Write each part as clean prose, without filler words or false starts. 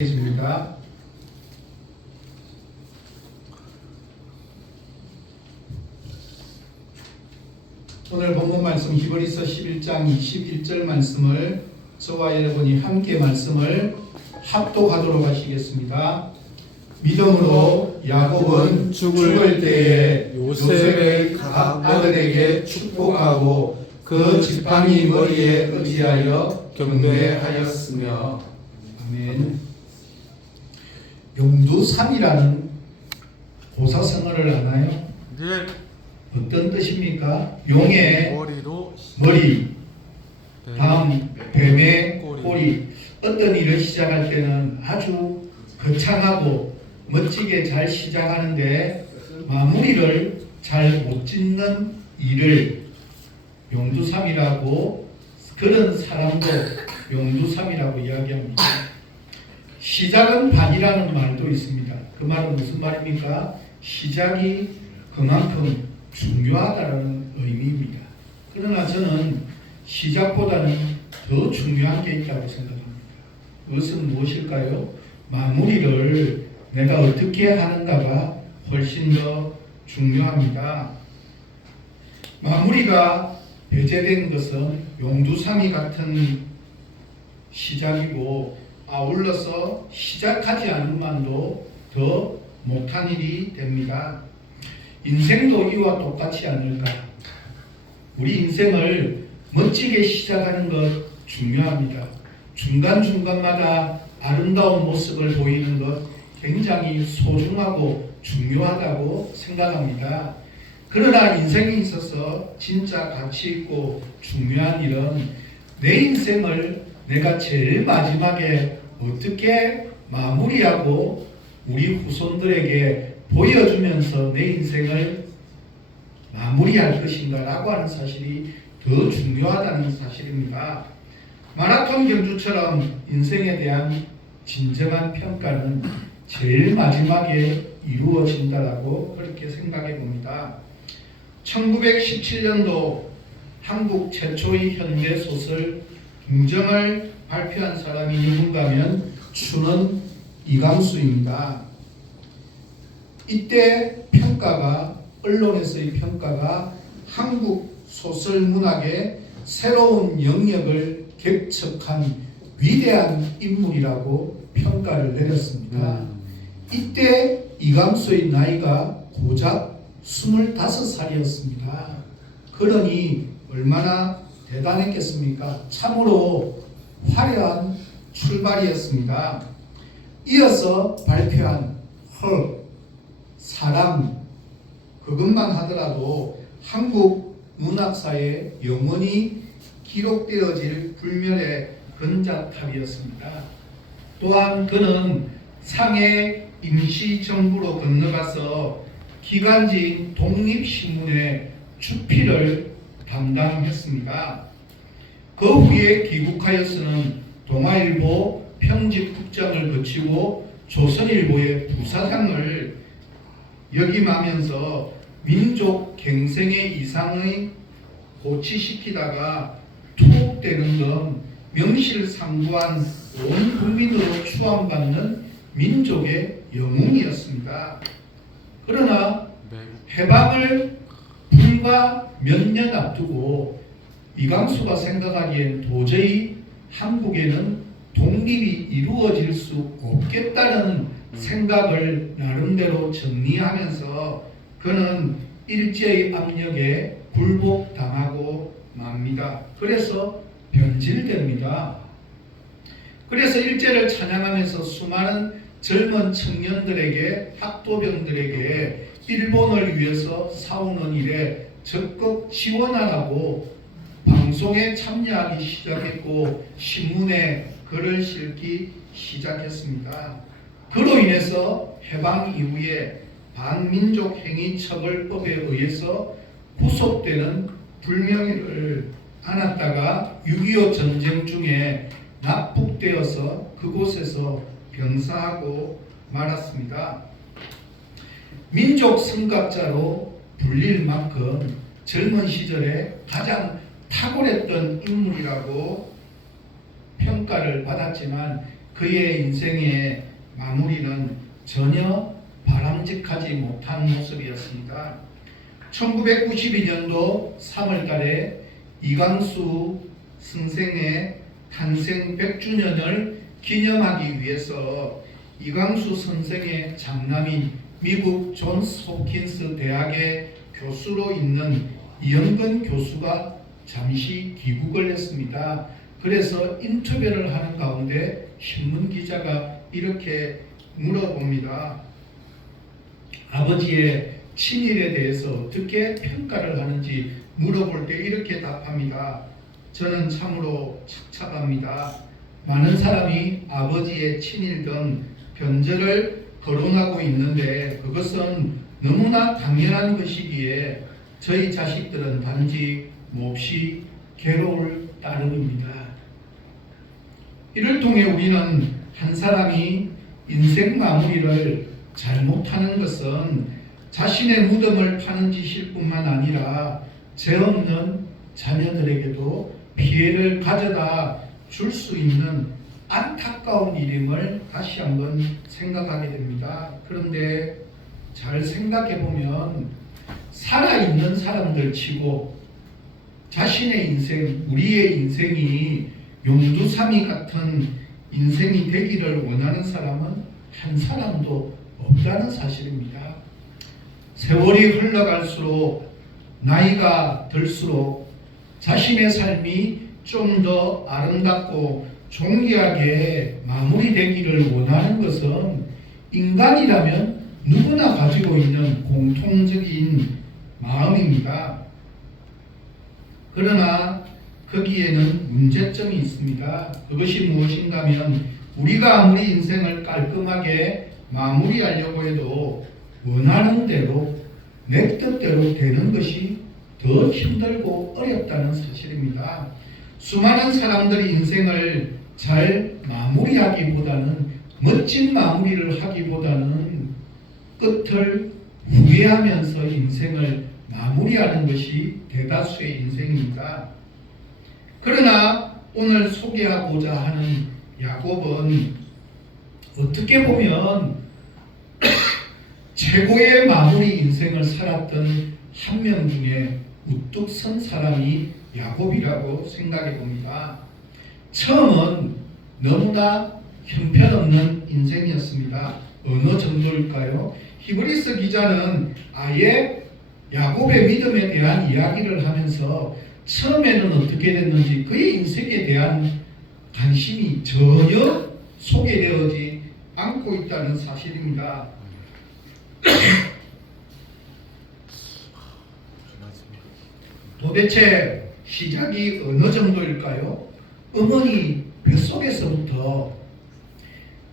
있습니다. 오늘 본문 말씀 히브리서 11장 21절 말씀을 저와 여러분이 함께 말씀을 합독하도록 하시겠습니다. 믿음으로 야곱은 죽을 때에 요셉의 각 아들에게 축복하고 그 지팡이 머리에 의지하여 경배하였으며. 아멘. 용두삼이라는 고사성어를 아나요? 네. 어떤 뜻입니까? 용의 머리로 머리, 다음 뱀의 꼬리. 꼬리. 어떤 일을 시작할 때는 아주 거창하고 멋지게 잘 시작하는데 마무리를 잘 못 짓는 일을 용두삼이라고, 그런 사람도 용두삼이라고 이야기합니다. 시작은 반이라는 말도 있습니다. 그 말은 무슨 말입니까? 시작이 그만큼 중요하다는 의미입니다. 그러나 저는 시작보다는 더 중요한 게 있다고 생각합니다. 그것은 무엇일까요? 마무리를 내가 어떻게 하는가가 훨씬 더 중요합니다. 마무리가 배제된 것은 용두삼이 같은 시작이고, 아울러서 시작하지 않은 만도 더 못한 일이 됩니다. 인생도 이와 똑같지 않을까? 우리 인생을 멋지게 시작하는 것 중요합니다. 중간중간마다 아름다운 모습을 보이는 것 굉장히 소중하고 중요하다고 생각합니다. 그러나 인생에 있어서 진짜 가치 있고 중요한 일은 내 인생을 내가 제일 마지막에 어떻게 마무리하고 우리 후손들에게 보여주면서 내 인생을 마무리할 것인가 라고 하는 사실이 더 중요하다는 사실입니다. 마라톤 경주처럼 인생에 대한 진정한 평가는 제일 마지막에 이루어진다라고 그렇게 생각해 봅니다. 1917년도 한국 최초의 현대 소설 궁정을 발표한 사람이 누군가 하면 추는 이강수입니다. 이때 평가가, 언론에서의 평가가 한국 소설 문학의 새로운 영역을 개척한 위대한 인물이라고 평가를 내렸습니다. 이때 이강수의 나이가 고작 25살이었습니다. 그러니 얼마나 대단했겠습니까? 참으로 화려한 출발이었습니다. 이어서 발표한 헐, 사람, 그것만 하더라도 한국 문학사에 영원히 기록되어질 불멸의 건자탑이었습니다. 또한 그는 상해 임시정부로 건너가서 기간지인 독립신문의 주필을 담당했습니다. 그 후에 귀국하여서는 동아일보 평직국장을 거치고 조선일보의 부사장을 역임하면서 민족 갱생의 이상의 고취시키다가 투옥되는 건 명실상부한 온 국민으로 추앙받는 민족의 영웅이었습니다. 그러나 해방을 불과 몇 년 앞두고 이강수가 생각하기엔 도저히 한국에는 독립이 이루어질 수 없겠다는 생각을 나름대로 정리하면서 그는 일제의 압력에 굴복당하고 맙니다. 그래서 변질됩니다. 그래서 일제를 찬양하면서 수많은 젊은 청년들에게, 학도병들에게 일본을 위해서 싸우는 일에 적극 지원하라고 방송에 참여하기 시작했고 신문에 글을 실기 시작했습니다. 그로 인해서 해방 이후에 반민족행위처벌법에 의해서 구속되는 불명예를 안았다가 6.25 전쟁 중에 납북되어서 그곳에서 병사하고 말았습니다. 민족 성각자로 불릴 만큼 젊은 시절에 가장 탁월했던 인물이라고 평가를 받았지만 그의 인생의 마무리는 전혀 바람직하지 못한 모습이었습니다. 1992년도 3월달에 이광수 선생의 탄생 100주년을 기념하기 위해서 이광수 선생의 장남인 미국 존스 홉킨스 대학의 교수로 있는 이영근 교수가 잠시 귀국을 했습니다. 그래서 인터뷰를 하는 가운데 신문 기자가 이렇게 물어봅니다. 아버지의 친일에 대해서 어떻게 평가를 하는지 물어볼 때 이렇게 답합니다. 저는 참으로 착잡합니다. 많은 사람이 아버지의 친일 등 변절을 거론하고 있는데 그것은 너무나 당연한 것이기에 저희 자식들은 단지 몹시 괴로울 따름입니다. 이를 통해 우리는 한 사람이 인생 마무리를 잘못하는 것은 자신의 무덤을 파는 짓일 뿐만 아니라 죄 없는 자녀들에게도 피해를 가져다 줄 수 있는 안타까운 일임을 다시 한번 생각하게 됩니다. 그런데 잘 생각해 보면 살아있는 사람들 치고 자신의 인생, 우리의 인생이 용두사미 같은 인생이 되기를 원하는 사람은 한 사람도 없다는 사실입니다. 세월이 흘러갈수록 나이가 들수록 자신의 삶이 좀 더 아름답고 존귀하게 마무리되기를 원하는 것은 인간이라면 누구나 가지고 있는 공통적인 마음입니다. 그러나 거기에는 문제점이 있습니다. 그것이 무엇인가 하면 우리가 아무리 인생을 깔끔하게 마무리하려고 해도 원하는 대로 내 뜻대로 되는 것이 더 힘들고 어렵다는 사실입니다. 수많은 사람들이 인생을 잘 마무리하기보다는 멋진 마무리를 하기보다는 끝을 후회하면서 인생을 마무리하는 것이 대다수의 인생입니다. 그러나 오늘 소개하고자 하는 야곱은 어떻게 보면 최고의 마무리 인생을 살았던 한 명 중에 우뚝 선 사람이 야곱이라고 생각해 봅니다. 처음은 너무나 형편없는 인생이었습니다. 어느 정도일까요? 히브리서 기자는 아예 야곱의 믿음에 대한 이야기를 하면서 처음에는 어떻게 됐는지 그의 인생에 대한 관심이 전혀 소개되어지 않고 있다는 사실입니다. 도대체 시작이 어느 정도일까요? 어머니 뱃속에서부터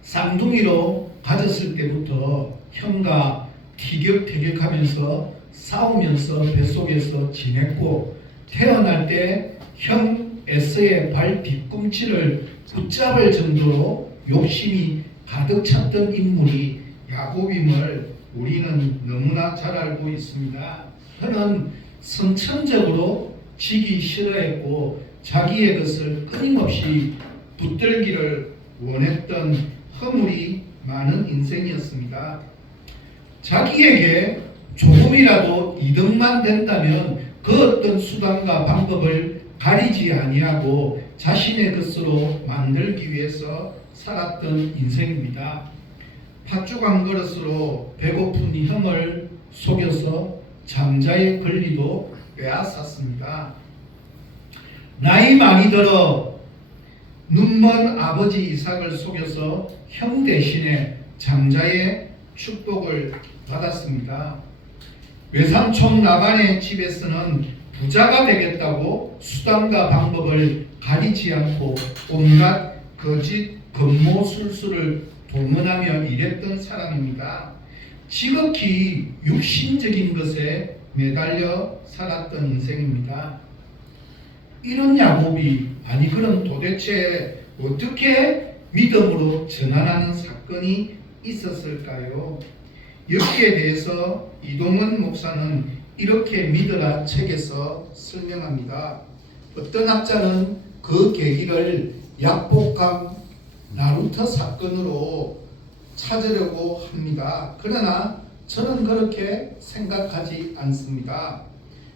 쌍둥이로 가졌을 때부터 형과 티격태격하면서 싸우면서 뱃속에서 지냈고 태어날 때 형 에서의 발 뒤꿈치를 붙잡을 정도로 욕심이 가득 찼던 인물이 야곱임을 우리는 너무나 잘 알고 있습니다. 그는 선천적으로 지기 싫어했고 자기의 것을 끊임없이 붙들기를 원했던 허물이 많은 인생이었습니다. 자기에게 조금이라도 이득만 된다면 그 어떤 수단과 방법을 가리지 아니하고 자신의 것으로 만들기 위해서 살았던 인생입니다. 팥죽 한 그릇으로 배고픈 형을 속여서 장자의 권리도 빼앗았습니다. 나이 많이 들어 눈먼 아버지 이삭을 속여서 형 대신에 장자의 축복을 받았습니다. 외삼촌 라반의 집에서는 부자가 되겠다고 수단과 방법을 가리지 않고 온갖 거짓 건모술수를 동원하며 일했던 사람입니다. 지극히 육신적인 것에 매달려 살았던 인생입니다. 이런 야곱이 아니 그럼 도대체 어떻게 믿음으로 전환하는 사건이 있었을까요? 여기에 대해서 이동원 목사는 이렇게 믿으라 책에서 설명합니다. 어떤 학자는 그 계기를 약복강 나루터 사건으로 찾으려고 합니다. 그러나 저는 그렇게 생각하지 않습니다.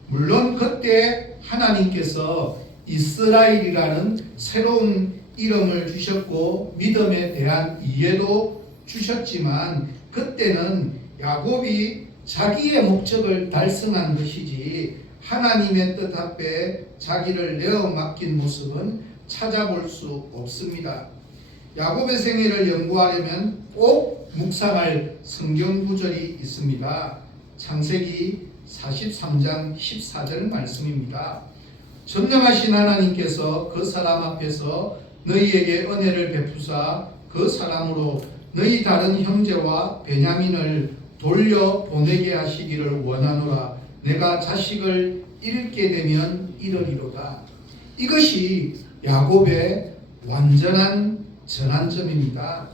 물론 그때 하나님께서 이스라엘이라는 새로운 이름을 주셨고 믿음에 대한 이해도 주셨지만 그때는 야곱이 자기의 목적을 달성한 것이지 하나님의 뜻 앞에 자기를 내어 맡긴 모습은 찾아볼 수 없습니다. 야곱의 생애를 연구하려면 꼭 묵상할 성경 구절이 있습니다. 창세기 43장 14절 말씀입니다. 전능하신 하나님께서 그 사람 앞에서 너희에게 은혜를 베푸사 그 사람으로 너희 다른 형제와 베냐민을 돌려보내게 하시기를 원하노라. 내가 자식을 잃게 되면 이르리로다. 이것이 야곱의 완전한 전환점입니다.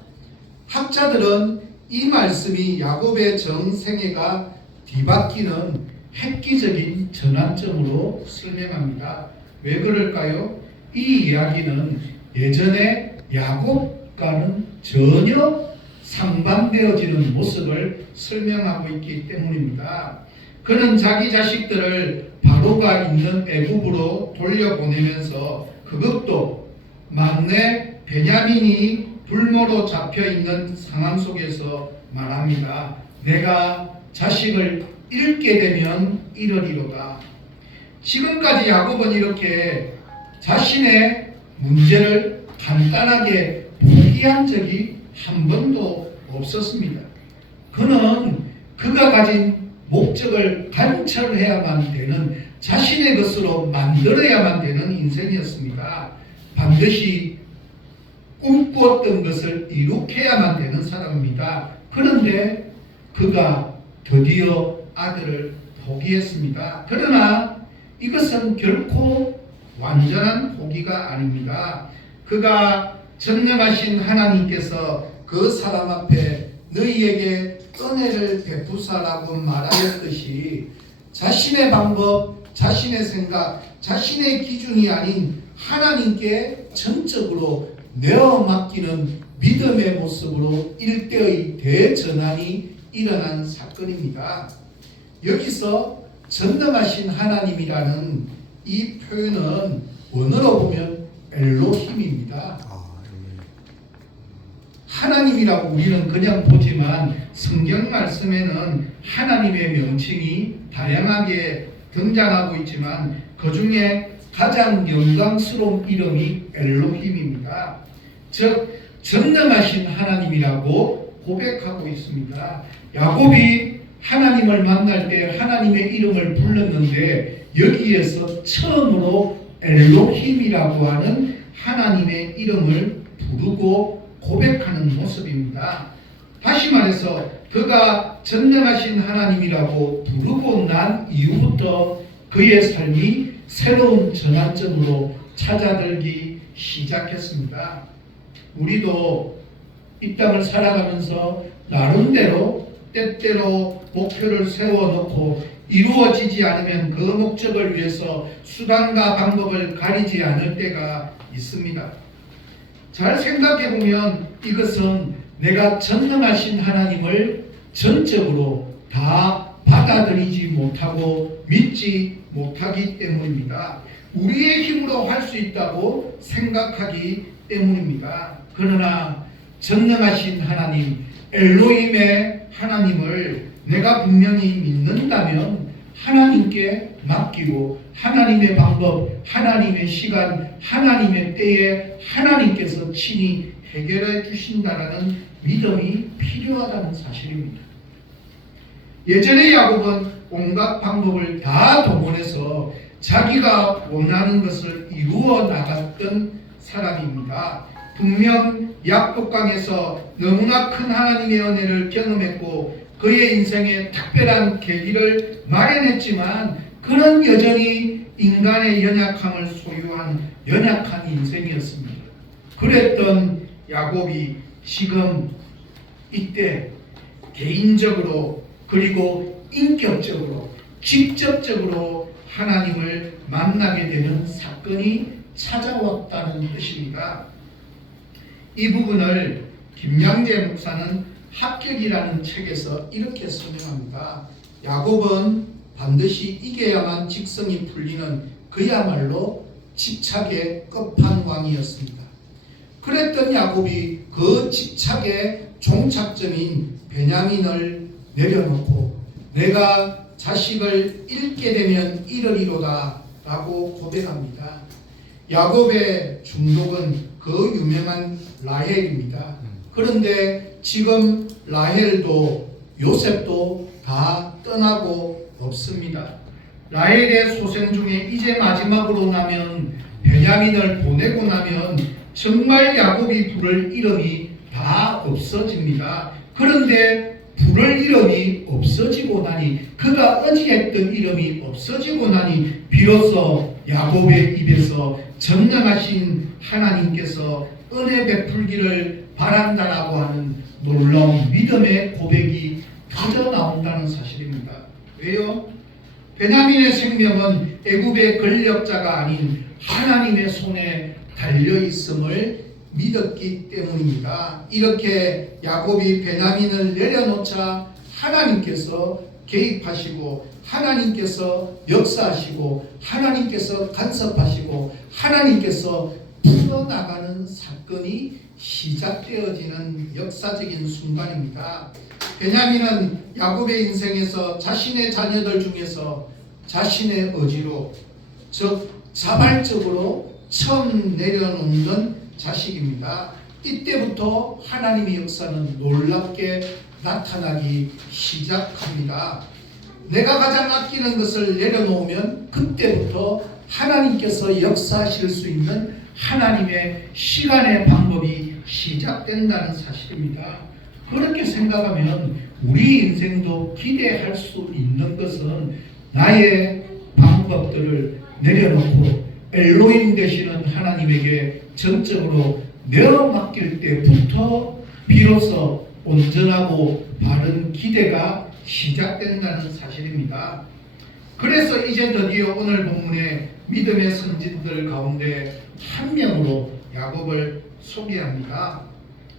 학자들은 이 말씀이 야곱의 정생애가 뒤바뀌는 획기적인 전환점으로 설명합니다. 왜 그럴까요? 이 이야기는 예전에 야곱과는 전혀 상반되어지는 모습을 설명하고 있기 때문입니다. 그는 자기 자식들을 바로가 있는 애굽으로 돌려보내면서 그것도 막내 베냐민이 불모로 잡혀있는 상황 속에서 말합니다. 내가 자식을 잃게 되면 이러리로다. 지금까지 야곱은 이렇게 자신의 문제를 간단하게 포기한 적이 한 번도 없었습니다. 그는 그가 가진 목적을 관철해야만 되는 자신의 것으로 만들어야만 되는 인생이었습니다. 반드시 꿈꾸었던 것을 이룩해야만 되는 사람입니다. 그런데 그가 드디어 아들을 포기했습니다. 그러나 이것은 결코 완전한 포기가 아닙니다. 그가 전능하신 하나님께서 그 사람 앞에 너희에게 은혜를 베푸사라고 말하였듯이 자신의 방법, 자신의 생각, 자신의 기준이 아닌 하나님께 전적으로 내어 맡기는 믿음의 모습으로 일대의 대전환이 일어난 사건입니다. 여기서 전능하신 하나님이라는 이 표현은 원어로 보면 엘로힘입니다. 하나님이라고 우리는 그냥 보지만 성경 말씀에는 하나님의 명칭이 다양하게 등장하고 있지만 그 중에 가장 영광스러운 이름이 엘로힘입니다. 즉 전능하신 하나님이라고 고백하고 있습니다. 야곱이 하나님을 만날 때 하나님의 이름을 불렀는데 여기에서 처음으로 엘로힘이라고 하는 하나님의 이름을 부르고 고백하는 모습입니다. 다시 말해서 그가 전능하신 하나님이라고 부르고 난 이후부터 그의 삶이 새로운 전환점으로 찾아들기 시작했습니다. 우리도 이 땅을 살아가면서 나름대로 때때로 목표를 세워놓고 이루어지지 않으면 그 목적을 위해서 수단과 방법을 가리지 않을 때가 있습니다. 잘 생각해 보면 이것은 내가 전능하신 하나님을 전적으로 다 받아들이지 못하고 믿지 못하기 때문입니다. 우리의 힘으로 할 수 있다고 생각하기 때문입니다. 그러나 전능하신 하나님, 엘로힘의 하나님을 내가 분명히 믿는다면 하나님께 맡기고 하나님의 방법, 하나님의 시간, 하나님의 때에 하나님께서 친히 해결해 주신다라는 믿음이 필요하다는 사실입니다. 예전에 야곱은 온갖 방법을 다 동원해서 자기가 원하는 것을 이루어 나갔던 사람입니다. 분명 약복강에서 너무나 큰 하나님의 은혜를 경험했고 그의 인생에 특별한 계기를 마련했지만 그는 여전히 인간의 연약함을 소유한 연약한 인생이었습니다. 그랬던 야곱이 지금 이때 개인적으로 그리고 인격적으로 직접적으로 하나님을 만나게 되는 사건이 찾아왔다는 뜻입니다. 이 부분을 김양재 목사는 합격이라는 책에서 이렇게 설명합니다. 야곱은 반드시 이겨야만 직성이 풀리는 그야말로 집착의 끝판왕이었습니다. 그랬던 야곱이 그 집착의 종착점인 베냐민을 내려놓고 내가 자식을 잃게 되면 이르리로다 라고 고백합니다. 야곱의 중독은 그 유명한 라헬입니다. 그런데 지금 라헬도 요셉도 다 떠나고 없습니다. 라헬의 소생 중에 이제 마지막으로 나면 베냐민을 보내고 나면 정말 야곱이 부를 이름이 다 없어집니다. 그런데 부를 이름이 없어지고 나니, 그가 의지했던 이름이 없어지고 나니 비로소 야곱의 입에서 전능하신 하나님께서 은혜 베풀기를 바란다라고 하는 놀라운 믿음의 고백이 터져 나온다는 사실입니다. 왜요? 베냐민의 생명은 애굽의 권력자가 아닌 하나님의 손에 달려 있음을 믿었기 때문입니다. 이렇게 야곱이 베냐민을 내려놓자 하나님께서 개입하시고 하나님께서 역사하시고 하나님께서 간섭하시고 하나님께서 풀어나가는 사건이 시작되어지는 역사적인 순간입니다. 베냐민은 야곱의 인생에서 자신의 자녀들 중에서 자신의 의지로, 즉 자발적으로 처음 내려놓는 자식입니다. 이때부터 하나님의 역사는 놀랍게 나타나기 시작합니다. 내가 가장 아끼는 것을 내려놓으면 그때부터 하나님께서 역사하실 수 있는 하나님의 시간의 방법이 시작된다는 사실입니다. 그렇게 생각하면 우리 인생도 기대할 수 있는 것은 나의 방법들을 내려놓고 엘로힘 되시는 하나님에게 전적으로 내어 맡길 때부터 비로소 온전하고 바른 기대가 시작된다는 사실입니다. 그래서 이제 드디어 오늘 본문의 믿음의 선진들 가운데 한 명으로 야곱을 소개합니다.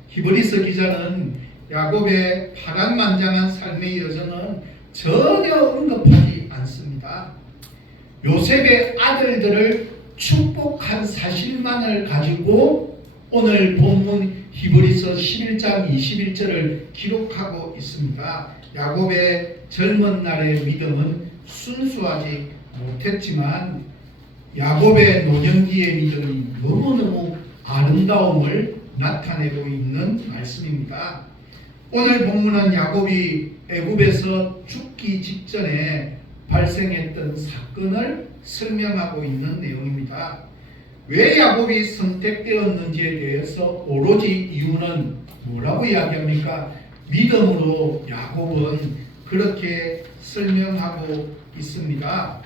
히브리서 기자는 야곱의 파란만장한 삶의 여정은 전혀 언급하지 않습니다. 요셉의 아들들을 축복한 사실만을 가지고 오늘 본문 히브리서 11장 21절을 기록하고 있습니다. 야곱의 젊은 날의 믿음은 순수하지 못했지만 야곱의 노년기의 믿음이 너무너무 아름다움을 나타내고 있는 말씀입니다. 오늘 본문은 야곱이 애굽에서 죽기 직전에 발생했던 사건을 설명하고 있는 내용입니다. 왜 야곱이 선택되었는지에 대해서 오로지 이유는 뭐라고 이야기합니까? 믿음으로 야곱은 그렇게 설명하고 있습니다.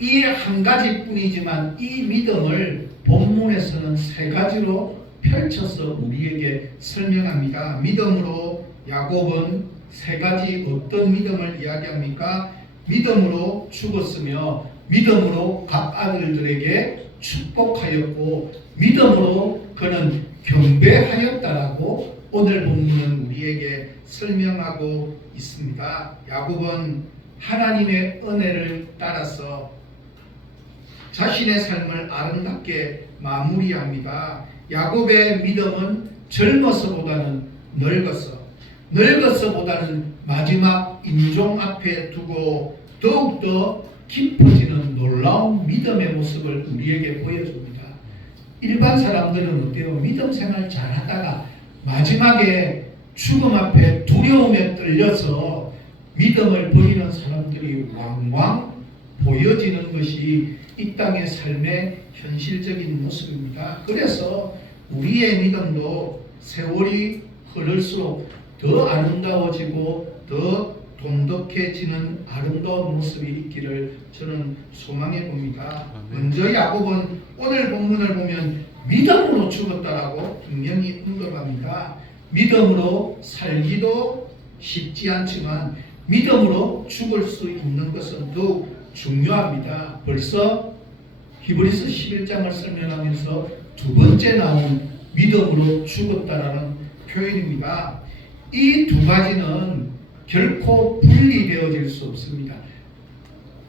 이 한 가지뿐이지만 이 믿음을 본문에서는 세 가지로 펼쳐서 우리에게 설명합니다. 믿음으로 야곱은 세 가지 어떤 믿음을 이야기합니까? 믿음으로 죽었으며 믿음으로 각 아들들에게 축복하였고 믿음으로 그는 경배하였다라고 오늘 본문은 우리에게 설명하고 있습니다. 야곱은 하나님의 은혜를 따라서 자신의 삶을 아름답게 마무리합니다. 야곱의 믿음은 젊어서보다는 늙어서보다는 마지막 임종 앞에 두고 더욱더 깊어지는 놀라운 믿음의 모습을 우리에게 보여줍니다. 일반 사람들은 어때요? 믿음 생활 잘하다가 마지막에 죽음 앞에 두려움에 떨려서 믿음을 버리는 사람들이 왕왕 보여지는 것이 이 땅의 삶의 현실적인 모습입니다. 그래서 우리의 믿음도 세월이 흐를수록 더 아름다워지고 더 돈독해지는 아름다운 모습이 있기를 저는 소망해 봅니다. 먼저 야곱은 오늘 본문을 보면 믿음으로 죽었다라고 분명히 언급합니다. 믿음으로 살기도 쉽지 않지만 믿음으로 죽을 수 있는 것은 더욱 중요합니다. 벌써 히브리서 11장을 설명하면서 두 번째 나온 믿음으로 죽었다라는 표현입니다. 이 두 가지는 결코 분리되어질 수 없습니다.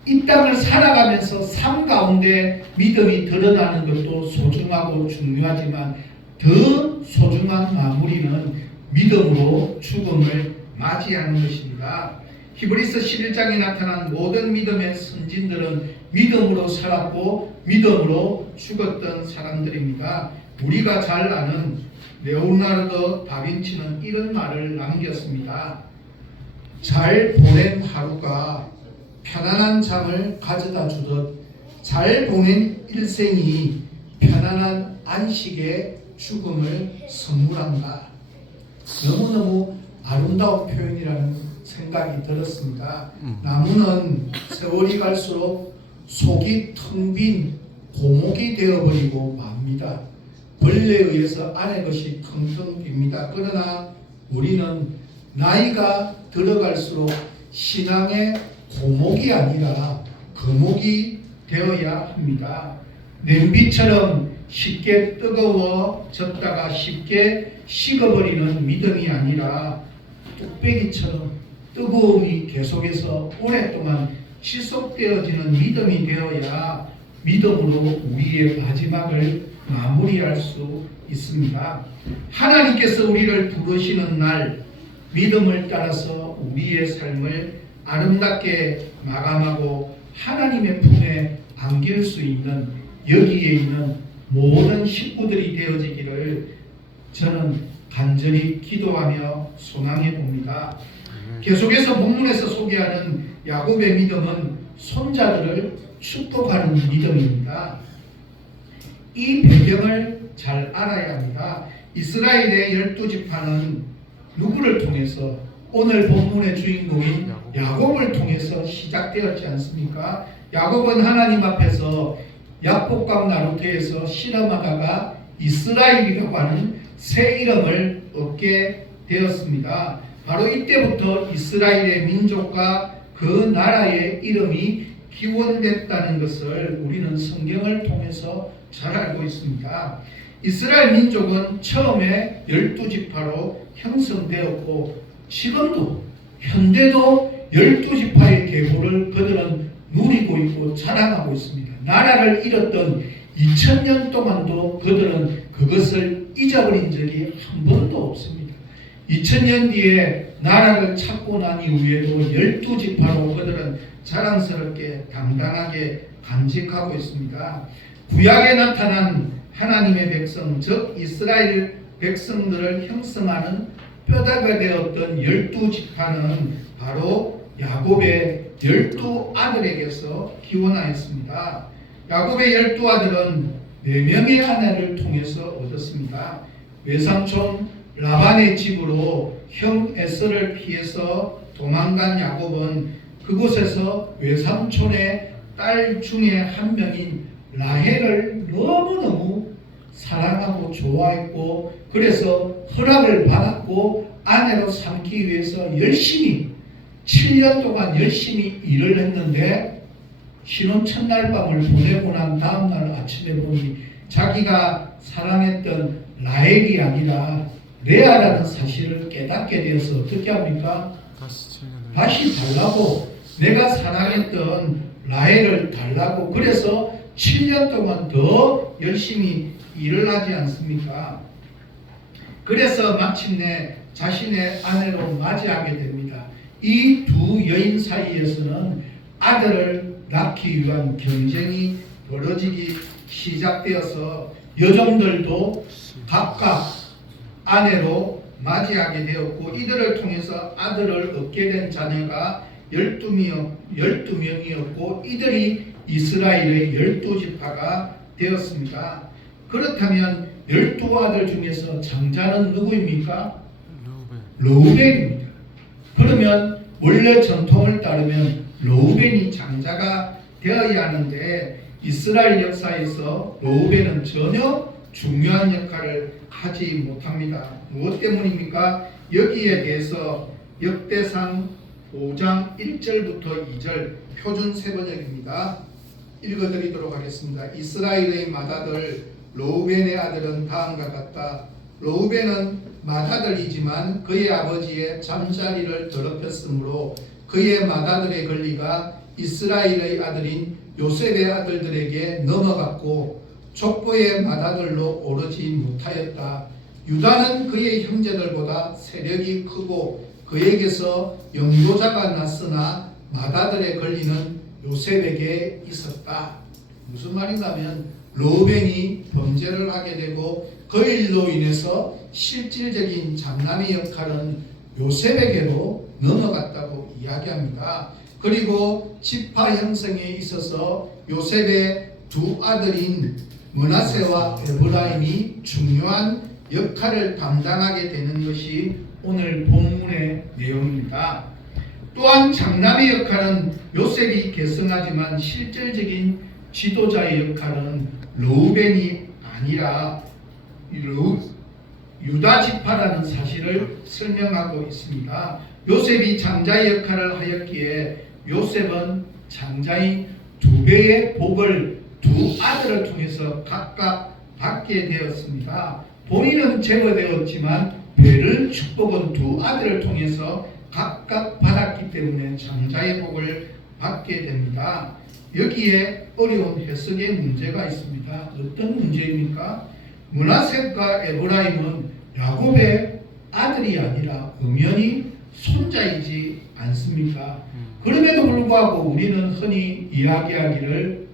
이 땅을 살아가면서 삶 가운데 믿음이 드러나는 것도 소중하고 중요하지만 더 소중한 마무리는 믿음으로 죽음을 맞이하는 것입니다. 히브리서 11장에 나타난 모든 믿음의 선진들은 믿음으로 살았고 믿음으로 죽었던 사람들입니다. 우리가 잘 아는 레오나르도 다빈치는 이런 말을 남겼습니다. 잘 보낸 하루가 편안한 잠을 가져다 주듯 잘 보낸 일생이 편안한 안식의 죽음을 선물한다. 너무너무 아름다운 표현이라는 생각이 들었습니다. 나무는 세월이 갈수록 속이 텅 빈 고목이 되어버리고 맙니다. 벌레에 의해서 안의 것이 텅텅 빕니다. 그러나 우리는 나이가 들어갈수록 신앙의 고목이 아니라 거목이 되어야 합니다. 냄비처럼 쉽게 뜨거워졌다가 쉽게 식어버리는 믿음이 아니라 뚝배기처럼 뜨거움이 계속해서 오랫동안 지속되어지는 믿음이 되어야 믿음으로 우리의 마지막을 마무리할 수 있습니다. 하나님께서 우리를 부르시는 날 믿음을 따라서 우리의 삶을 아름답게 마감하고 하나님의 품에 안길 수 있는 여기에 있는 모든 식구들이 되어지기를 저는 간절히 기도하며 소망해 봅니다. 계속해서 본문에서 소개하는 야곱의 믿음은 손자들을 축복하는 믿음입니다. 이 배경을 잘 알아야 합니다. 이스라엘의 12지파는 누구를 통해서 오늘 본문의 주인공인 야곱을 통해서 시작되었지 않습니까? 야곱은 하나님 앞에서 야복강 나루터에서 실험하다가 이스라엘이라고 하는 새 이름을 얻게 되었습니다. 바로 이때부터 이스라엘의 민족과 그 나라의 이름이 기원됐다는 것을 우리는 성경을 통해서 잘 알고 있습니다. 이스라엘 민족은 처음에 12지파로 형성되었고 지금도 현대도 12지파의 계보를 그들은 누리고 있고 자랑하고 있습니다. 나라를 잃었던 2000년 동안도 그들은 그것을 잊어버린 적이 한 번도 없습니다. 2000년 뒤에 나라를 찾고 난 이후에도 12지파로 그들은 자랑스럽게 당당하게 간직하고 있습니다. 구약에 나타난 하나님의 백성, 즉 이스라엘 백성들을 형성하는 뼈다가 되었던 12지파는 바로 야곱의 12아들에게서 기원하였습니다. 야곱의 12아들은 4명의 아내를 통해서 얻었습니다. 외삼촌 라반의 집으로 형 에서를 피해서 도망간 야곱은 그곳에서 외삼촌의 딸 중에 한 명인 라헬을 너무너무 사랑하고 좋아했고 그래서 허락을 받았고 아내로 삼기 위해서 열심히 7년 동안 열심히 일을 했는데 신혼 첫날 밤을 보내고 난 다음날 아침에 보니 자기가 사랑했던 라헬이 아니라 레아라는 사실을 깨닫게 되어서 어떻게 합니까? 다시 달라고, 내가 사랑했던 라헬을 달라고, 그래서 7년 동안 더 열심히 일을 하지 않습니까? 그래서 마침내 자신의 아내로 맞이하게 됩니다. 이 두 여인 사이에서는 아들을 낳기 위한 경쟁이 벌어지기 시작되어서 여종들도 각각 아내로 맞이하게 되었고 이들을 통해서 아들을 얻게 된 자녀가 12명이었고 이들이 이스라엘의 12지파가 되었습니다. 그렇다면 12아들 중에서 장자는 누구입니까? 르우벤입니다. 그러면 원래 전통을 따르면 르우벤이 장자가 되어야 하는데 이스라엘 역사에서 르우벤은 전혀 중요한 역할을 하지 못합니다. 무엇 때문입니까? 여기에 대해서 역대상 5장 1절부터 2절 표준 세번역입니다. 읽어드리도록 하겠습니다. 이스라엘의 맏아들 르우벤의 아들은 다음과 같다. 르우벤은 맏아들이지만 그의 아버지의 잠자리를 더럽혔으므로 그의 맏아들의 권리가 이스라엘의 아들인 요셉의 아들들에게 넘어갔고 족보의 맏아들로 오르지 못하였다. 유다는 그의 형제들보다 세력이 크고 그에게서 영도자가 났으나 맏아들의 권리는 요셉에게 있었다. 무슨 말인가 하면 르우벤이 범죄를 하게 되고 그 일로 인해서 실질적인 장남의 역할은 요셉에게로 넘어갔다고 이야기합니다. 그리고 지파 형성에 있어서 요셉의 두 아들인 므낫세와 에브라임이 중요한 역할을 담당하게 되는 것이 오늘 본문의 내용입니다. 또한 장남의 역할은 요셉이 계승하지만 실질적인 지도자의 역할은 르우벤이 아니라 유다 지파라는 사실을 설명하고 있습니다. 요셉이 장자의 역할을 하였기에 요셉은 장자인 두 배의 복을 두 아들을 통해서 각각 받게 되었습니다. 본인은 제거되었지만 배를 축복은 두 아들을 통해서 각각 받았기 때문에 장자의 복을 받게 됩니다. 여기에 어려운 해석의 문제가 있습니다. 어떤 문제입니까? 므낫세과 에브라임은 야곱의 아들이 아니라 엄연히 손자이지 않습니까? 그럼에도 불구하고 우리는 흔히 이야기하기를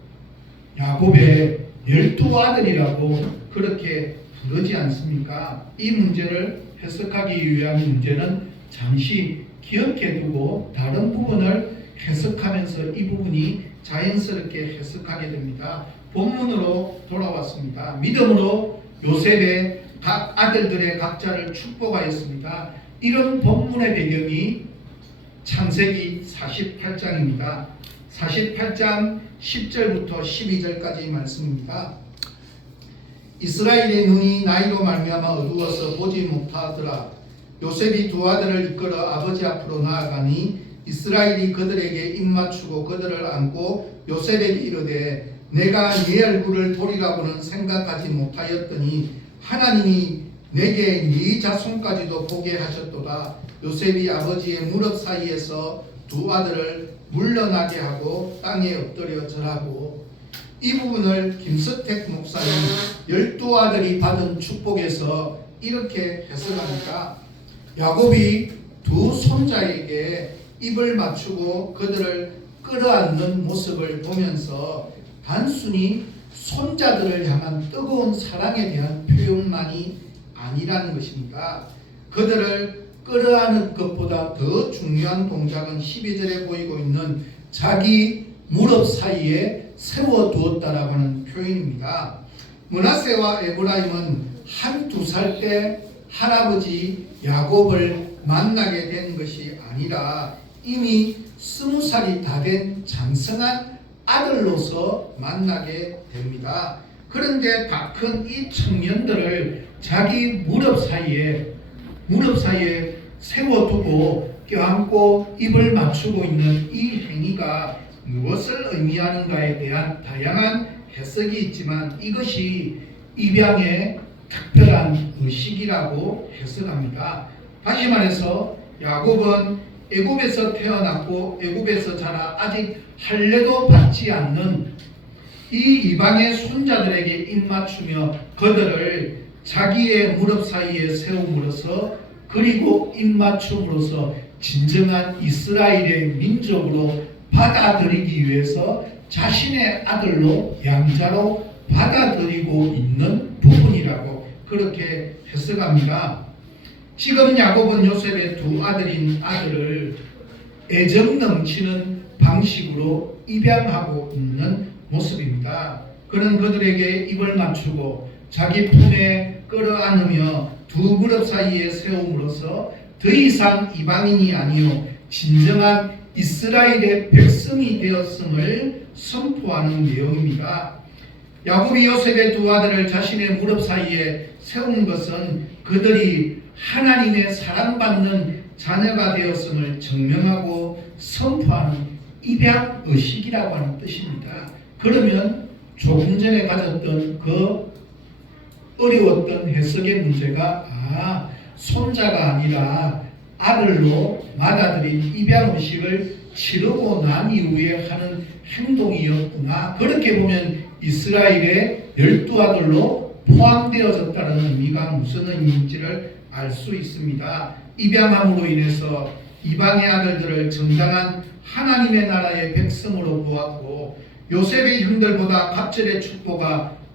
야곱의 12아들이라고 그렇게 부르지 않습니까? 이 문제를 해석하기 위한 문제는 잠시 기억해 두고 다른 부분을 해석하면서 이 부분이 자연스럽게 해석하게 됩니다. 본문으로 돌아왔습니다. 믿음으로 요셉의 각 아들들의 각자를 축복하였습니다. 이런 본문의 배경이 창세기 48장입니다. 48장 10절부터 12절까지 말씀입니다. 이스라엘의 눈이 나이로 말미암아 어두워서 보지 못하더라. 요셉이 두 아들을 이끌어 아버지 앞으로 나아가니 이스라엘이 그들에게 입맞추고 그들을 안고 요셉에게 이르되 내가 네 얼굴을 보리라고는 생각하지 못하였더니 하나님이 내게 네 자손까지도 보게 하셨도다. 요셉이 아버지의 무릎 사이에서 두 아들을 물러나게 하고 땅에 엎드려 절하고. 이 부분을 김서택 목사님 12아들이 받은 축복에서 이렇게 해석합니다. 야곱이 두 손자에게 입을 맞추고 그들을 끌어안는 모습을 보면서 단순히 손자들을 향한 뜨거운 사랑에 대한 표현만이 아니라는 것입니다. 그들을 끌어안는 것보다 더 중요한 동작은 12절에 보이고 있는 자기 무릎 사이에 세워두었다라고 하는 표현입니다. 므낫세와 에브라임은 한두 살 때 할아버지 야곱을 만나게 된 것이 아니라 이미 20살이 다 된 장성한 아들로서 만나게 됩니다. 그런데 다 큰 이 청년들을 자기 무릎 사이에 세워두고 껴안고 입을 맞추고 있는 이 행위가 무엇을 의미하는가에 대한 다양한 해석이 있지만 이것이 입양의 특별한 의식이라고 해석합니다. 다시 말해서 야곱은 애굽에서 태어났고 애굽에서 자라 아직 할례도 받지 않는 이 이방의 손자들에게 입맞추며 그들을 자기의 무릎 사이에 세움으로써 그리고 입맞춤으로써 진정한 이스라엘의 민족으로 받아들이기 위해서 자신의 아들로 양자로 받아들이고 있는 부분이라고 그렇게 해석합니다. 지금 야곱은 요셉의 두 아들인 아들을 애정 넘치는 방식으로 입양하고 있는 모습입니다. 그는 그들에게 입을 맞추고 자기 품에 끌어안으며 두 무릎 사이에 세움으로써 더 이상 이방인이 아니요 진정한 이스라엘의 백성이 되었음을 선포하는 내용입니다. 야곱이 요셉의 두 아들을 자신의 무릎 사이에 세운 것은 그들이 하나님의 사랑받는 자녀가 되었음을 증명하고 선포하는 입양 의식이라고 하는 뜻입니다. 그러면 조금 전에 가졌던 그 어려웠던 해석의 문제가 손자가 아니라 아들로 받아들인 입양 의식을 치르고 난 이후에 하는 행동이었구나. 그렇게 보면 이스라엘의 12아들로 포함되어졌다는 의미가 무슨 의미인지를 알 수 있습니다. 입양함으로 인해서 이방의 아들들을 정당한 하나님의 나라의 백성으로 보았고, 요셉의 형들보다 갑절의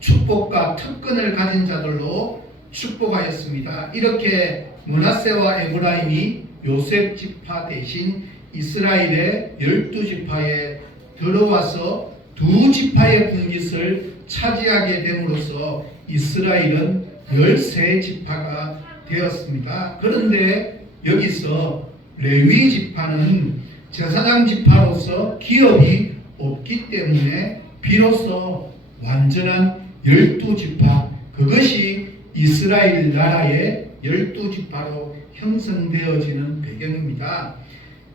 축복과 특권을 가진 자들로 축복하였습니다. 이렇게 므낫세와 에브라임이 요셉 지파 대신 이스라엘의 12지파에 들어와서 두 지파의 분깃을 차지하게 됨으로써 이스라엘은 13지파가 되었습니다. 그런데 여기서 레위 지파는 제사장 지파로서 기업이 없기 때문에 비로소 완전한 12지파, 그것이 이스라엘 나라의 12지파로 형성되어지는 배경입니다.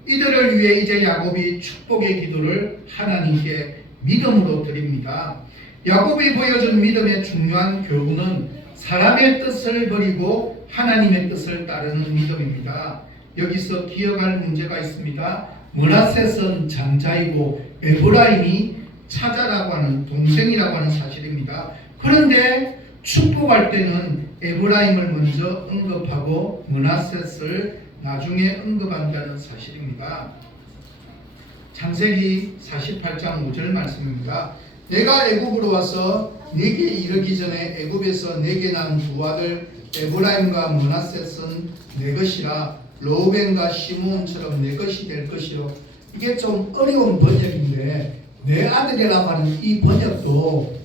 이들을 위해 이제 야곱이 축복의 기도를 하나님께 믿음으로 드립니다. 야곱이 보여준 믿음의 중요한 교훈은 사람의 뜻을 버리고 하나님의 뜻을 따르는 믿음입니다. 여기서 기억할 문제가 있습니다. 므낫셋은 장자이고 에브라임이 차자라고 하는 동생이라고 하는 사실입니다. 그런데 축복할 때는 에브라임을 먼저 언급하고 므낫셋을 나중에 언급한다는 사실입니다. 창세기 48장 5절 말씀입니다. 내가 애굽으로 와서 네게 이르기 전에 애굽에서 내게 난 두 아들 에브라임과 므낫셋은 내 것이라. 로벤과 시므온처럼 내 것이 될 것이요. 이게 좀 어려운 번역인데 내 아들이라고 하는 이 번역도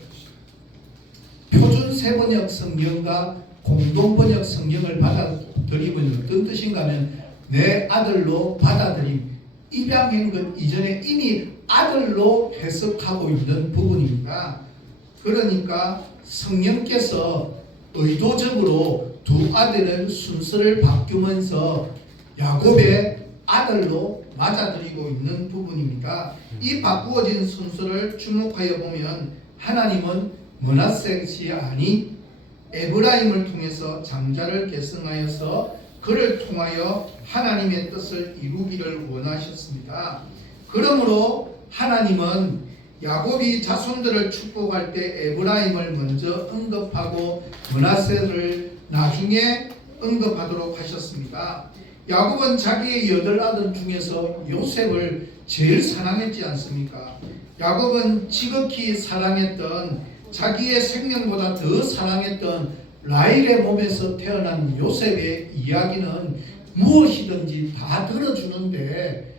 표준 세번역 성경과 공동 번역 성경을 받아들이면 어떤 뜻인가 하면 내 아들로 받아들임, 입양한 것 이전에 이미 아들로 해석하고 있는 부분입니다. 그러니까 성령께서 의도적으로 두 아들의 순서를 바꾸면서 야곱의 아들로 맞아들이고 있는 부분입니다. 이 바꾸어진 순서를 주목하여 보면 하나님은 므낫셋이 아닌 에브라임을 통해서 장자를 계승하여서 그를 통하여 하나님의 뜻을 이루기를 원하셨습니다. 그러므로 하나님은 야곱이 자손들을 축복할 때 에브라임을 먼저 언급하고 므낫셋을 나중에 언급하도록 하셨습니다. 야곱은 자기의 8아들 중에서 요셉을 제일 사랑했지 않습니까? 야곱은 지극히 사랑했던, 자기의 생명보다 더 사랑했던 라헬의 몸에서 태어난 요셉의 이야기는 무엇이든지 다 들어주는데,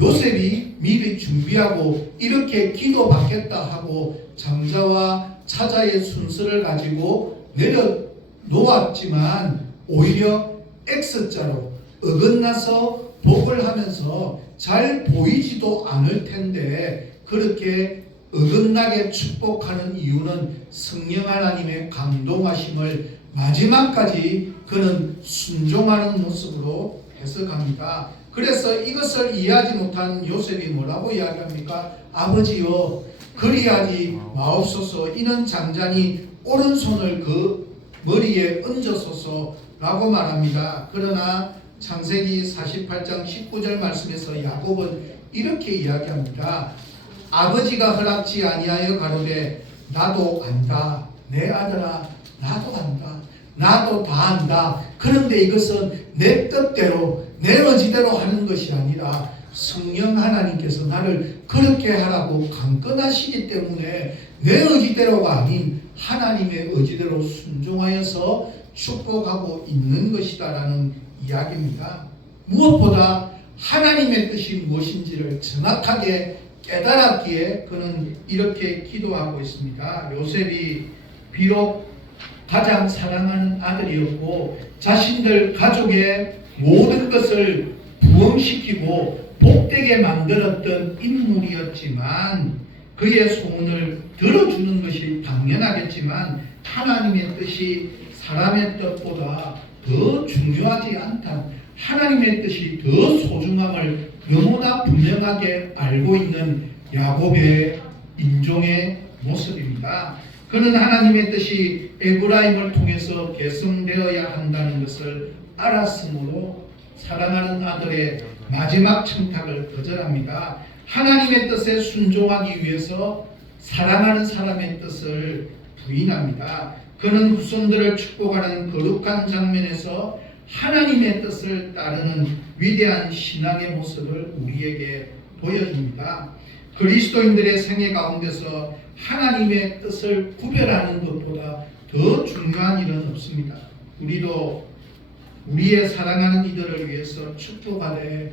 요셉이 미리 준비하고 이렇게 기도받겠다 하고 장자와 차자의 순서를 가지고 내려놓았지만 오히려 X자로 어긋나서 복을 하면서 잘 보이지도 않을 텐데, 그렇게 어긋나게 축복하는 이유는 성령 하나님의 감동하심을 마지막까지 그는 순종하는 모습으로 해석합니다. 그래서 이것을 이해하지 못한 요셉이 뭐라고 이야기합니까? 아버지여, 그리하지 마옵소서. 이는 장자니 오른손을 그 머리에 얹어소서 라고 말합니다. 그러나 창세기 48장 19절 말씀에서 야곱은 이렇게 이야기합니다. 아버지가 허락지 아니하여 가로되 나도 안다. 내 아들아, 나도 안다. 나도 다 안다. 그런데 이것은 내 뜻대로 내 의지대로 하는 것이 아니라 성령 하나님께서 나를 그렇게 하라고 강권하시기 때문에 내 의지대로가 아닌 하나님의 의지대로 순종하여서 축복하고 있는 것이다라는 이야기입니다. 무엇보다 하나님의 뜻이 무엇인지를 정확하게 깨달았기에 그는 이렇게 기도하고 있습니다. 요셉이 비록 가장 사랑하는 아들이었고 자신들 가족의 모든 것을 부흥시키고 복되게 만들었던 인물이었지만, 그의 소원을 들어주는 것이 당연하겠지만 하나님의 뜻이 사람의 뜻보다 더 중요하지 않다. 하나님의 뜻이 더 소중함을 너무나 분명하게 알고 있는 야곱의 인종의 모습입니다. 그는 하나님의 뜻이 에브라임을 통해서 계승되어야 한다는 것을 알았으므로 사랑하는 아들의 마지막 청탁을 거절합니다. 하나님의 뜻에 순종하기 위해서 사랑하는 사람의 뜻을 부인합니다. 그는 후손들을 축복하는 거룩한 장면에서 하나님의 뜻을 따르는 위대한 신앙의 모습을 우리에게 보여줍니다. 그리스도인들의 생애 가운데서 하나님의 뜻을 구별하는 것보다 더 중요한 일은 없습니다. 우리도 우리의 사랑하는 이들을 위해서 축복하되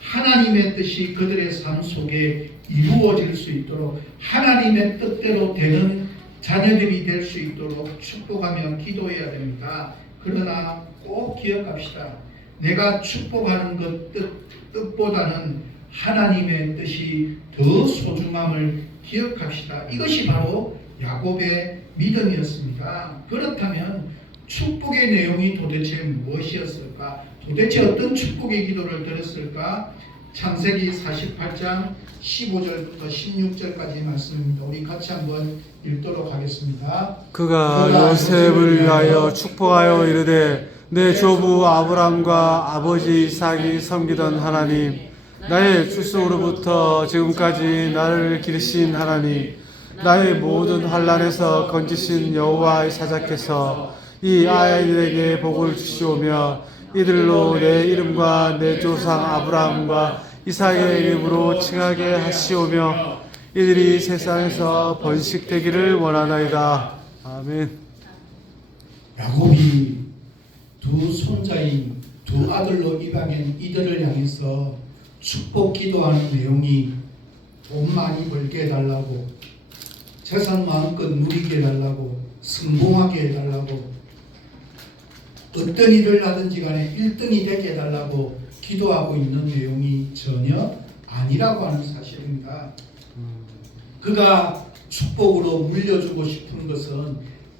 하나님의 뜻이 그들의 삶 속에 이루어질 수 있도록 하나님의 뜻대로 되는 자녀들이 될 수 있도록 축복하며 기도해야 됩니다. 그러나 꼭 기억합시다. 내가 축복하는 것 뜻보다는 하나님의 뜻이 더 소중함을 기억합시다. 이것이 바로 야곱의 믿음이었습니다. 그렇다면 축복의 내용이 도대체 무엇이었을까? 도대체 어떤 축복의 기도를 드렸을까? 창세기 48장 15절부터 16절까지 말씀입니다. 우리 같이 한번 읽도록 하겠습니다. 그가 요셉을 위하여 축복하여 이르되 내 조부 아브람과 아버지 이삭이 섬기던 하나님, 나의 출생으로부터 지금까지 나를 기르신 하나님, 나의 모든 환난에서 건지신 여호와의 사자께서 이 아이들에게 복을 주시오며 이들로 내 이름과 내 조상 아브라함과 이삭의 이름으로 칭하게 하시오며 이들이 세상에서 번식되기를 원하나이다. 아멘. 야곱이 두 손자인 두 아들로 입양한 이들을 향해서 축복 기도하는 내용이 돈 많이 벌게 해달라고, 재산 마음껏 누리게 해달라고, 성공하게 해달라고, 어떤 일을 하든지 간에 1등이 되게 해달라고 기도하고 있는 내용이 전혀 아니라고 하는 사실입니다. 그가 축복으로 물려주고 싶은 것은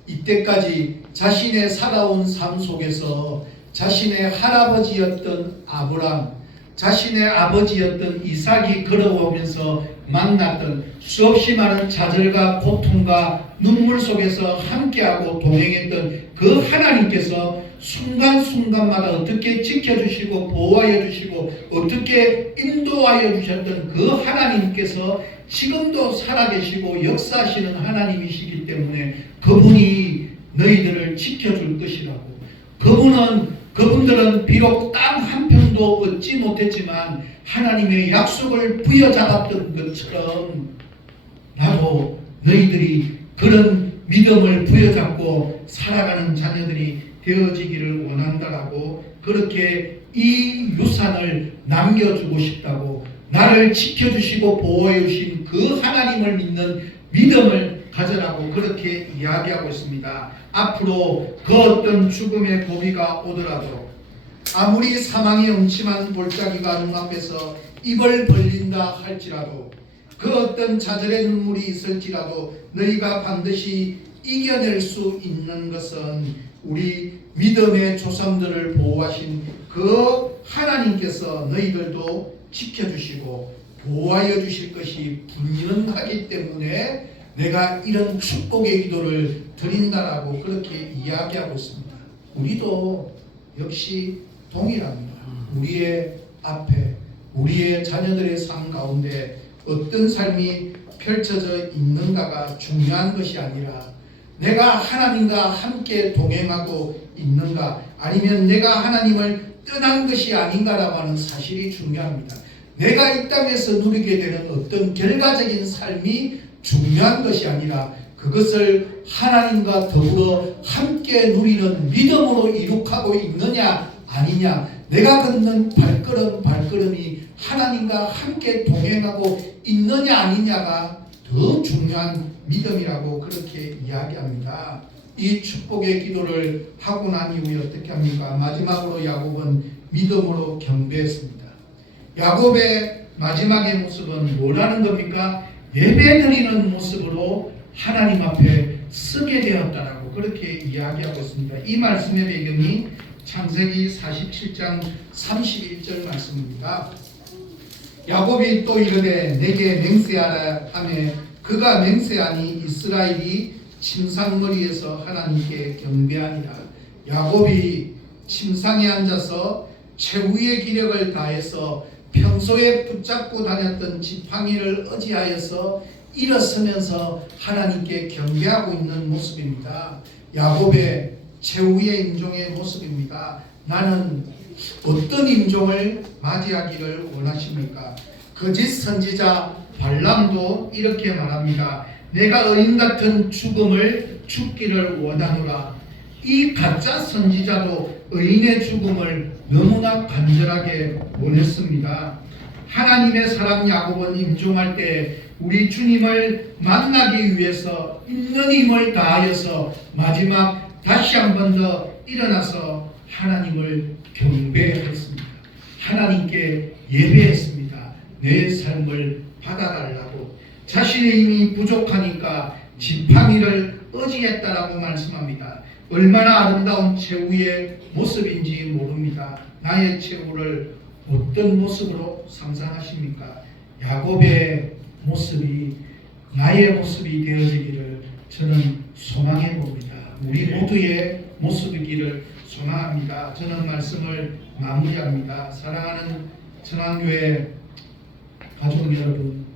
이때까지 자신의 살아온 삶 속에서 자신의 할아버지였던 아브람, 자신의 아버지였던 이삭이 걸어오면서 만났던 수없이 많은 좌절과 고통과 눈물 속에서 함께하고 동행했던 그 하나님께서 순간순간마다 어떻게 지켜주시고 보호하여 주시고 어떻게 인도하여 주셨던 그 하나님께서 지금도 살아계시고 역사하시는 하나님이시기 때문에 그분이 너희들을 지켜줄 것이라고, 그분들은 비록 땅 한 평도 얻지 못했지만 하나님의 약속을 부여잡았던 것처럼 나도 너희들이 그런 믿음을 부여잡고 살아가는 자녀들이 되어지기를 원한다라고, 그렇게 이 유산을 남겨주고 싶다고, 나를 지켜주시고 보호해 주신 그 하나님을 믿는 믿음을 가져라고 그렇게 이야기하고 있습니다. 앞으로 그 어떤 죽음의 고비가 오더라도, 아무리 사망의 음침한 볼짜기가 눈앞에서 입을 벌린다 할지라도, 그 어떤 좌절의 눈물이 있을지라도 너희가 반드시 이겨낼 수 있는 것은 우리 믿음의 조상들을 보호하신 그 하나님께서 너희들도 지켜주시고 보호하여 주실 것이 분명하기 때문에 내가 이런 축복의 기도를 드린다라고 그렇게 이야기하고 있습니다. 우리도 역시 동일합니다. 우리의 앞에 우리의 자녀들의 삶 가운데 어떤 삶이 펼쳐져 있는가가 중요한 것이 아니라 내가 하나님과 함께 동행하고 있는가, 아니면 내가 하나님을 떠난 것이 아닌가라고 하는 사실이 중요합니다. 내가 이 땅에서 누리게 되는 어떤 결과적인 삶이 중요한 것이 아니라 그것을 하나님과 더불어 함께 누리는 믿음으로 이룩하고 있느냐 아니냐, 내가 걷는 발걸음이 하나님과 함께 동행하고 있느냐 아니냐가 더 중요한 믿음이라고 그렇게 이야기합니다. 이 축복의 기도를 하고 난 이후에 어떻게 합니까? 마지막으로 야곱은 믿음으로 경배했습니다. 야곱의 마지막의 모습은 뭐라는 겁니까? 예배드리는 모습으로 하나님 앞에 서게 되었다라고 그렇게 이야기하고 있습니다. 이 말씀의 배경이 창세기 47장 31절 말씀입니다. 야곱이 또 이르되 내게 맹세하라 하매 그가 맹세하니 이스라엘이 침상머리에서 하나님께 경배하니라. 야곱이 침상에 앉아서 최후의 기력을 다해서 평소에 붙잡고 다녔던 지팡이를 의지하여서 일어서면서 하나님께 경배하고 있는 모습입니다. 야곱의 최후의 임종의 모습입니다. 나는 어떤 임종을 맞이하기를 원하십니까? 거짓 선지자 발람도 이렇게 말합니다. 내가 어린 같은 죽음을 죽기를 원하노라. 이 가짜 선지자도 의인의 죽음을 너무나 간절하게 원했습니다. 하나님의 사람 야곱은 임종할 때 우리 주님을 만나기 위해서 있는 힘을 다하여서 마지막 다시 한 번 더 일어나서 하나님을 경배했습니다. 하나님께 예배했습니다. 내 삶을 받아달라고. 자신의 힘이 부족하니까 지팡이를 의지했다라고 말씀합니다. 얼마나 아름다운 최후의 모습인지 모릅니다. 나의 최후를 어떤 모습으로 상상하십니까? 야곱의 모습이 나의 모습이 되어지기를 저는 소망해 봅니다. 우리 모두의 모습이기를 소망합니다. 저는 말씀을 마무리합니다. 사랑하는 천안교회 가족 여러분,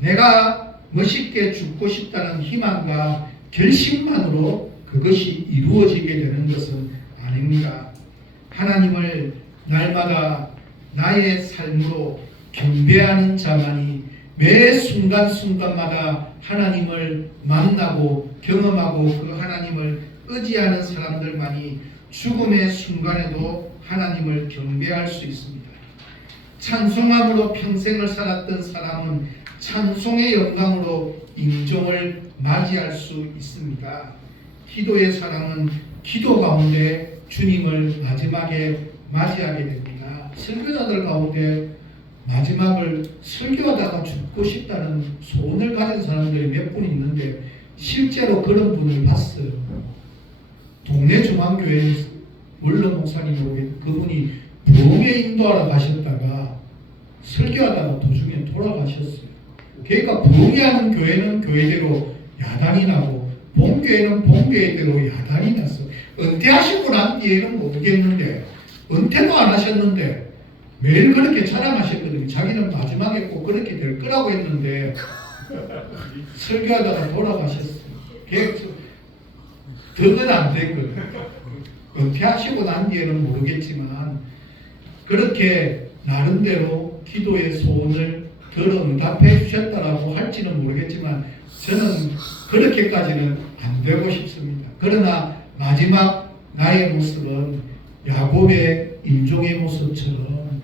내가 멋있게 죽고 싶다는 희망과 결심만으로 그것이 이루어지게 되는 것은 아닙니다. 하나님을 날마다 나의 삶으로 경배하는 자만이 매 순간순간마다 하나님을 만나고 경험하고 그 하나님을 의지하는 사람들만이 죽음의 순간에도 하나님을 경배할 수 있습니다. 찬송함으로 평생을 살았던 사람은 찬송의 영광으로 임종을 맞이할 수 있습니다. 기도의 사람은 기도 가운데 주님을 마지막에 맞이하게 됩니다. 설교자들 가운데 마지막을 설교하다가 죽고 싶다는 소원을 가진 사람들이 몇 분 있는데 실제로 그런 분을 봤어요. 동네 중앙교회 원로 목사님으로 그분이 부흥회 인도하러 가셨다가 설교하다가 도중에 돌아가셨어요. 그러니까 부흥회하는 교회는 교회대로 야단이 나고 본교회는 본교회대로 야단이 났어. 은퇴하시고 난 뒤에는 모르겠는데 은퇴도 안 하셨는데 매일 그렇게 자랑하셨거든요. 자기는 마지막에 꼭 그렇게 될 거라고 했는데 설교하다가 돌아가셨어요. 덕은 안 된 거예요. 은퇴하시고 난 뒤에는 모르겠지만 그렇게 나름대로 기도의 소원을 덜 응답해 주셨다라고 할지는 모르겠지만 저는 그렇게까지는 안 되고 싶습니다. 그러나 마지막 나의 모습은 야곱의 임종의 모습처럼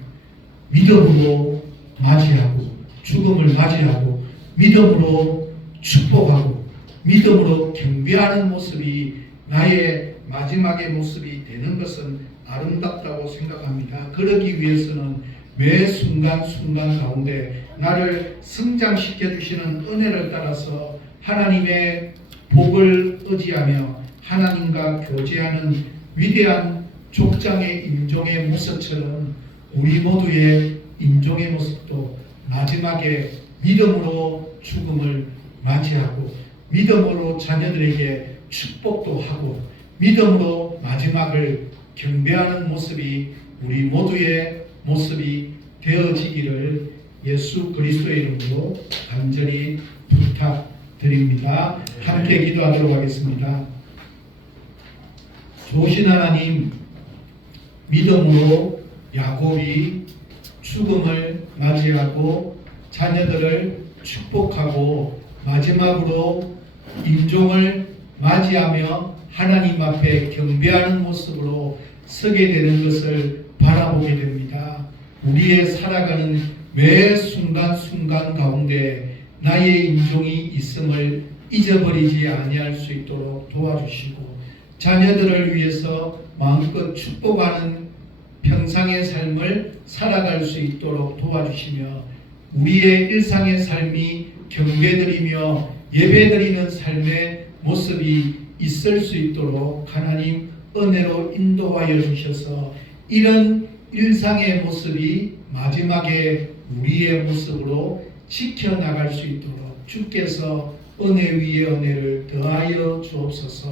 믿음으로 맞이하고 죽음을 맞이하고 믿음으로 축복하고 믿음으로 경배하는 모습이 나의 마지막의 모습이 되는 것은 아름답다고 생각합니다. 그러기 위해서는 매 순간순간 가운데 나를 성장시켜 주시는 은혜를 따라서 하나님의 복을 의지하며 하나님과 교제하는 위대한 족장의 임종의 모습처럼 우리 모두의 임종의 모습도 마지막에 믿음으로 죽음을 맞이하고 믿음으로 자녀들에게 축복도 하고 믿음으로 마지막을 경배하는 모습이 우리 모두의 모습이 되어지기를 예수 그리스도의 이름으로 간절히 부탁드립니다. 함께 기도하도록 하겠습니다. 좋으신 하나님, 믿음으로 야곱이 죽음을 맞이하고 자녀들을 축복하고 마지막으로 임종을 맞이하며 하나님 앞에 경배하는 모습으로 서게 되는 것을 바라보게 됩니다. 우리의 살아가는 매 순간순간 가운데 나의 임종이 있음을 잊어버리지 아니할 수 있도록 도와주시고 자녀들을 위해서 마음껏 축복하는 평상의 삶을 살아갈 수 있도록 도와주시며 우리의 일상의 삶이 경배드리며 예배드리는 삶의 모습이 있을 수 있도록 하나님 은혜로 인도하여 주셔서 이런 일상의 모습이 마지막에 우리의 모습으로 지켜나갈 수 있도록 주께서 은혜 위에 은혜를 더하여 주옵소서.